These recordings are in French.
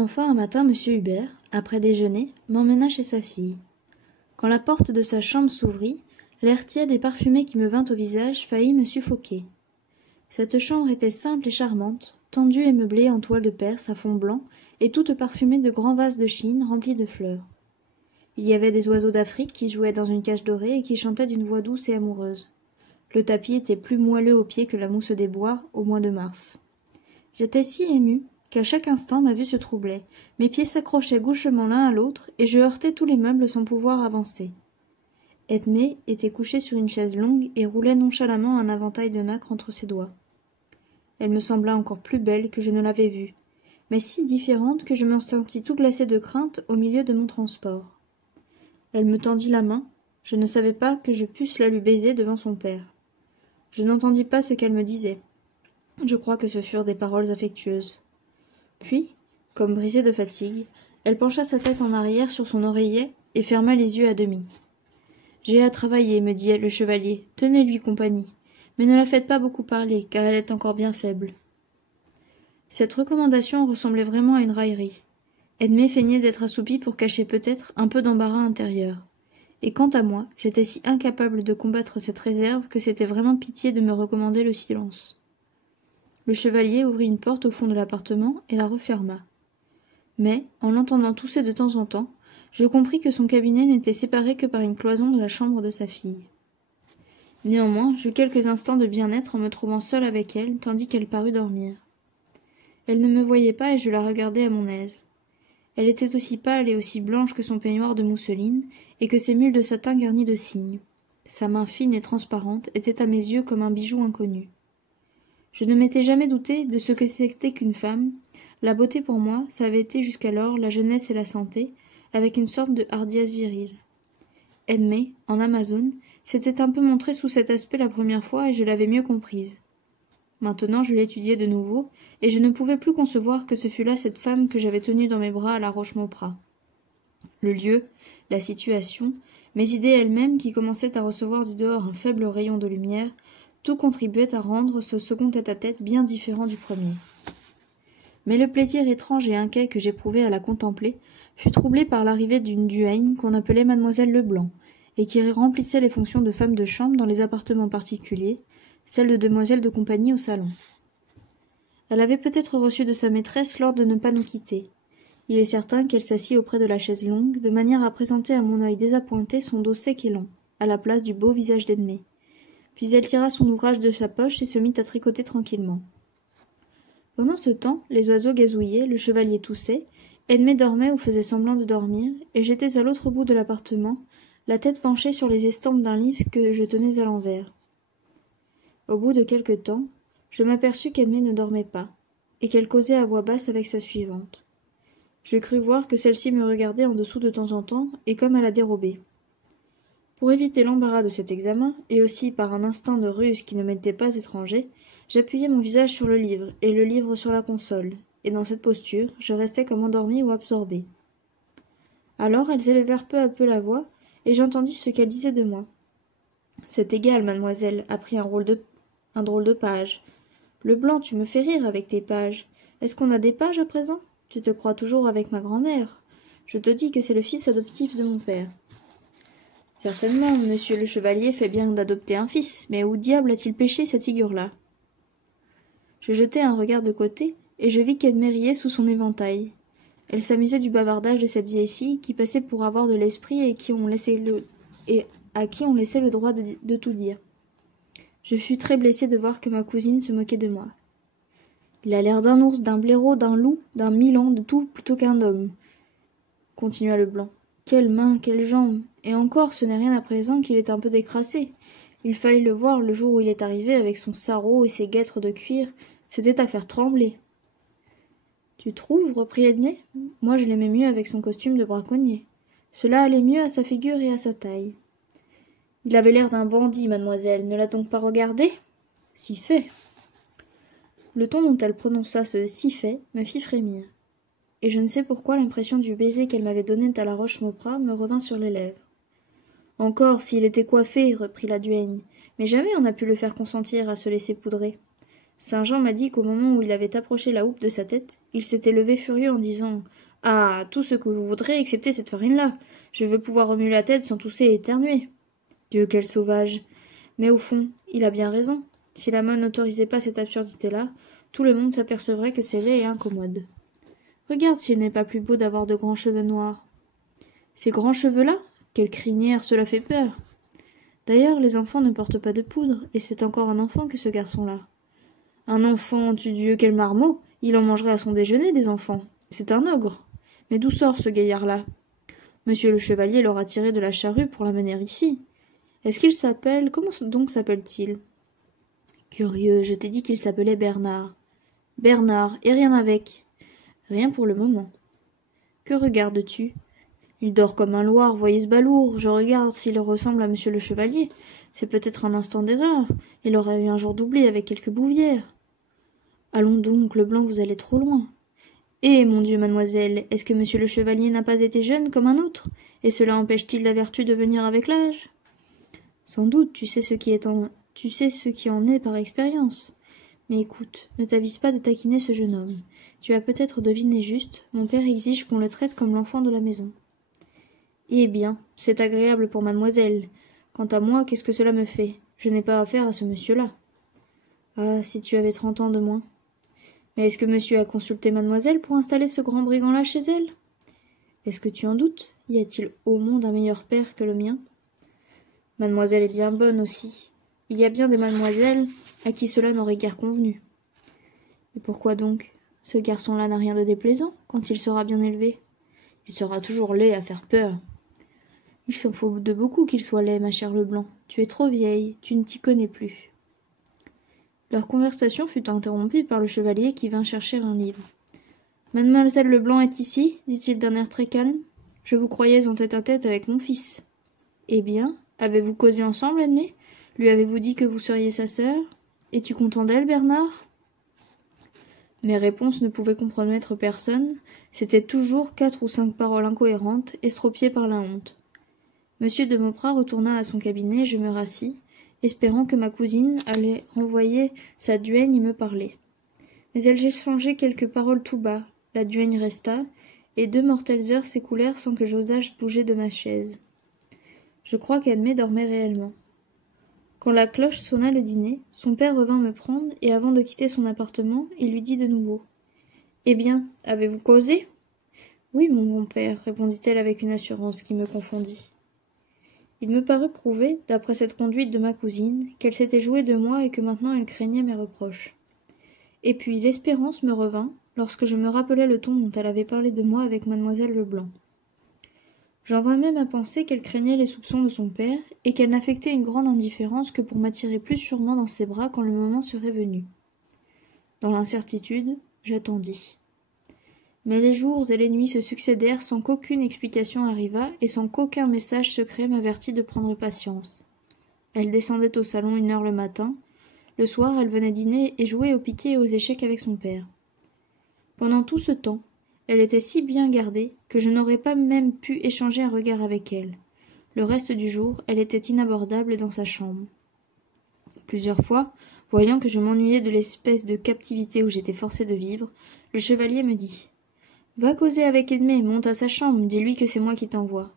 Enfin un matin, M. Hubert, après déjeuner, m'emmena chez sa fille. Quand la porte de sa chambre s'ouvrit, l'air tiède et parfumé qui me vint au visage faillit me suffoquer. Cette chambre était simple et charmante, tendue et meublée en toile de Perse à fond blanc, et toute parfumée de grands vases de Chine remplis de fleurs. Il y avait des oiseaux d'Afrique qui jouaient dans une cage dorée et qui chantaient d'une voix douce et amoureuse. Le tapis était plus moelleux aux pieds que la mousse des bois au mois de mars. J'étais si émue qu'à chaque instant ma vue se troublait, mes pieds s'accrochaient gauchement l'un à l'autre, et je heurtais tous les meubles sans pouvoir avancer. Edmé était couchée sur une chaise longue et roulait nonchalamment un inventaire de nacre entre ses doigts. Elle me sembla encore plus belle que je ne l'avais vue, mais si différente que je me sentis tout glacé de crainte au milieu de mon transport. Elle me tendit la main, je ne savais pas que je pusse la lui baiser devant son père. Je n'entendis pas ce qu'elle me disait. Je crois que ce furent des paroles affectueuses. Puis, comme brisée de fatigue, elle pencha sa tête en arrière sur son oreiller et ferma les yeux à demi. « J'ai à travailler, me dit le chevalier. Tenez-lui compagnie. Mais ne la faites pas beaucoup parler, car elle est encore bien faible. » Cette recommandation ressemblait vraiment à une raillerie. Edmé feignait d'être assoupie pour cacher peut-être un peu d'embarras intérieur. Et quant à moi, j'étais si incapable de combattre cette réserve que c'était vraiment pitié de me recommander le silence. Le chevalier ouvrit une porte au fond de l'appartement et la referma. Mais, en l'entendant tousser de temps en temps, je compris que son cabinet n'était séparé que par une cloison de la chambre de sa fille. Néanmoins, j'eus quelques instants de bien-être en me trouvant seule avec elle, tandis qu'elle parut dormir. Elle ne me voyait pas et je la regardais à mon aise. Elle était aussi pâle et aussi blanche que son peignoir de mousseline, et que ses mules de satin garnies de cygnes. Sa main fine et transparente était à mes yeux comme un bijou inconnu. Je ne m'étais jamais douté de ce que c'était qu'une femme. La beauté pour moi, ça avait été jusqu'alors la jeunesse et la santé, avec une sorte de hardiesse virile. Edmé, en Amazone, s'était un peu montrée sous cet aspect la première fois et je l'avais mieux comprise. Maintenant je l'étudiais de nouveau, et je ne pouvais plus concevoir que ce fût là cette femme que j'avais tenue dans mes bras à la Roche-Mauprat. Le lieu, la situation, mes idées elles-mêmes qui commençaient à recevoir du dehors un faible rayon de lumière, tout contribuait à rendre ce second tête-à-tête bien différent du premier. Mais le plaisir étrange et inquiet que j'éprouvais à la contempler fut troublé par l'arrivée d'une duègne qu'on appelait mademoiselle Leblanc, et qui remplissait les fonctions de femme de chambre dans les appartements particuliers, celle de demoiselle de compagnie au salon. Elle avait peut-être reçu de sa maîtresse l'ordre de ne pas nous quitter. Il est certain qu'elle s'assit auprès de la chaise longue, de manière à présenter à mon œil désappointé son dos sec et long, à la place du beau visage d'Edmé. Puis elle tira son ouvrage de sa poche et se mit à tricoter tranquillement. Pendant ce temps, les oiseaux gazouillaient, le chevalier toussait, Edmé dormait ou faisait semblant de dormir, et j'étais à l'autre bout de l'appartement, la tête penchée sur les estampes d'un livre que je tenais à l'envers. Au bout de quelque temps, je m'aperçus qu'Edmé ne dormait pas, et qu'elle causait à voix basse avec sa suivante. Je crus voir que celle-ci me regardait en dessous de temps en temps, et comme à la dérobée. Pour éviter l'embarras de cet examen, et aussi par un instinct de ruse qui ne m'était pas étranger, j'appuyai mon visage sur le livre, et le livre sur la console, et dans cette posture, je restais comme endormie ou absorbée. Alors elles élevèrent peu à peu la voix, et j'entendis ce qu'elles disaient de moi. « C'est égal, mademoiselle, a pris un drôle de page. Leblanc, tu me fais rire avec tes pages. Est-ce qu'on a des pages à présent? Tu te crois toujours avec ma grand-mère. Je te dis que c'est le fils adoptif de mon père. » Certainement, monsieur le chevalier fait bien d'adopter un fils, mais où diable a-t-il péché cette figure-là? Je jetai un regard de côté, et je vis qu'Edmé riait sous son éventail. Elle s'amusait du bavardage de cette vieille fille qui passait pour avoir de l'esprit et à qui on laissait le droit de tout dire. Je fus très blessé de voir que ma cousine se moquait de moi. « Il a l'air d'un ours, d'un blaireau, d'un loup, d'un milan, de tout plutôt qu'un homme, » continua Leblanc. « Quelles mains, quelles jambes! Et encore, ce n'est rien à présent qu'il est un peu décrassé. Il fallait le voir le jour où il est arrivé avec son sarrau et ses guêtres de cuir. C'était à faire trembler. » « Tu trouves, reprit Edmé, moi je l'aimais mieux avec son costume de braconnier. Cela allait mieux à sa figure et à sa taille. » « Il avait l'air d'un bandit, mademoiselle, ne l'a donc pas regardé? »« Si fait. » Le ton dont elle prononça ce « si fait » me fit frémir. Et je ne sais pourquoi l'impression du baiser qu'elle m'avait donné à la Roche-Mauprat me revint sur les lèvres. « Encore s'il était coiffé, reprit la duègne, mais jamais on n'a pu le faire consentir à se laisser poudrer. Saint-Jean m'a dit qu'au moment où il avait approché la houppe de sa tête, il s'était levé furieux en disant « Ah, tout ce que vous voudrez, excepté cette farine-là. Je veux pouvoir remuer la tête sans tousser et éternuer. » Dieu, quel sauvage! Mais au fond, il a bien raison. Si la mode n'autorisait pas cette absurdité-là, tout le monde s'apercevrait que c'est laid et incommode. Regarde s'il n'est pas plus beau d'avoir de grands cheveux noirs. Ces grands cheveux-là? Quelle crinière, cela fait peur! D'ailleurs, les enfants ne portent pas de poudre, et c'est encore un enfant que ce garçon-là. Un enfant, tu Dieu, quel marmot! Il en mangerait à son déjeuner, des enfants. C'est un ogre. Mais d'où sort ce gaillard-là? Monsieur le chevalier l'aura tiré de la charrue pour l'amener ici. Est-ce qu'il s'appelle... Comment donc s'appelle-t-il? Curieux, je t'ai dit qu'il s'appelait Bernard. Bernard, et rien avec. Rien pour le moment. Que regardes-tu? Il dort comme un loir, voyez ce balourd. Je regarde s'il ressemble à monsieur le chevalier. C'est peut-être un instant d'erreur. Il aurait eu un jour d'oubli avec quelques bouvières. Allons donc, Leblanc, vous allez trop loin. Eh, mon Dieu, mademoiselle, est-ce que monsieur le chevalier n'a pas été jeune comme un autre? Et cela empêche-t-il la vertu de venir avec l'âge? Sans doute, tu sais ce qui en est par expérience. Mais écoute, ne t'avise pas de taquiner ce jeune homme. Tu as peut-être deviné juste, mon père exige qu'on le traite comme l'enfant de la maison. Eh bien, c'est agréable pour mademoiselle. Quant à moi, qu'est-ce que cela me fait? Je n'ai pas affaire à ce monsieur-là. Ah, si tu avais 30 ans de moins. Mais est-ce que monsieur a consulté mademoiselle pour installer ce grand brigand-là chez elle? Est-ce que tu en doutes? Y a-t-il au monde un meilleur père que le mien? Mademoiselle est bien bonne aussi. Il y a bien des mademoiselles à qui cela n'aurait guère convenu. Et pourquoi donc? Ce garçon-là n'a rien de déplaisant quand il sera bien élevé. Il sera toujours laid à faire peur. Il s'en faut de beaucoup qu'il soit laid, ma chère Leblanc. Tu es trop vieille, tu ne t'y connais plus. Leur conversation fut interrompue par le chevalier qui vint chercher un livre. Mademoiselle Leblanc est ici, dit-il d'un air très calme. Je vous croyais en tête-à-tête avec mon fils. Eh bien, avez-vous causé ensemble, Edmé? Lui avez-vous dit que vous seriez sa sœur? Es-tu content d'elle, Bernard? Mes réponses ne pouvaient compromettre personne, c'étaient toujours 4 ou 5 paroles incohérentes, estropiées par la honte. Monsieur de Mauprat retourna à son cabinet et je me rassis, espérant que ma cousine allait renvoyer sa duègne et me parler. Mais elle échangeait quelques paroles tout bas, la duègne resta, et 2 mortelles heures s'écoulèrent sans que j'osasse bouger de ma chaise. Je crois qu'Edmé dormait réellement. Quand la cloche sonna le dîner, son père revint me prendre, et avant de quitter son appartement, il lui dit de nouveau. « Eh bien, avez-vous causé ?»« Oui, mon bon père, répondit-elle avec une assurance qui me confondit. Il me parut prouver, d'après cette conduite de ma cousine, qu'elle s'était jouée de moi et que maintenant elle craignait mes reproches. Et puis l'espérance me revint, lorsque je me rappelai le ton dont elle avait parlé de moi avec mademoiselle Leblanc. J'en vins même à penser qu'elle craignait les soupçons de son père, et qu'elle n'affectait une grande indifférence que pour m'attirer plus sûrement dans ses bras quand le moment serait venu. Dans l'incertitude, j'attendis. Mais les jours et les nuits se succédèrent sans qu'aucune explication arrivât et sans qu'aucun message secret m'avertît de prendre patience. Elle descendait au salon 1 heure le matin. Le soir, elle venait dîner et jouer au piquet et aux échecs avec son père. Pendant tout ce temps, elle était si bien gardée que je n'aurais pas même pu échanger un regard avec elle. Le reste du jour, elle était inabordable dans sa chambre. Plusieurs fois, voyant que je m'ennuyais de l'espèce de captivité où j'étais forcé de vivre, le chevalier me dit « Va causer avec Edmé, monte à sa chambre, dis-lui que c'est moi qui t'envoie. »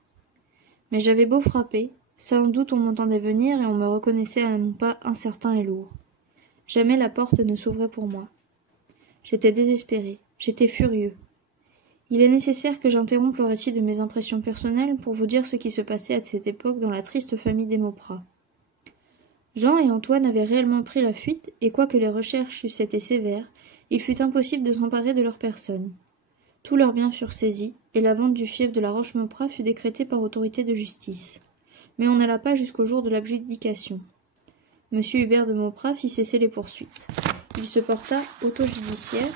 Mais j'avais beau frapper, sans doute on m'entendait venir et on me reconnaissait à un pas incertain et lourd. Jamais la porte ne s'ouvrait pour moi. J'étais désespéré, j'étais furieux. Il est nécessaire que j'interrompe le récit de mes impressions personnelles pour vous dire ce qui se passait à cette époque dans la triste famille des Mauprat. Jean et Antoine avaient réellement pris la fuite, et quoique les recherches eussent été sévères, il fut impossible de s'emparer de leur personne. Tous leurs biens furent saisis, et la vente du fief de la Roche-Mauprat fut décrétée par autorité de justice. Mais on n'alla pas jusqu'au jour de l'abjudication. M. Hubert de Mauprat fit cesser les poursuites. Il se porta auto-judiciaire,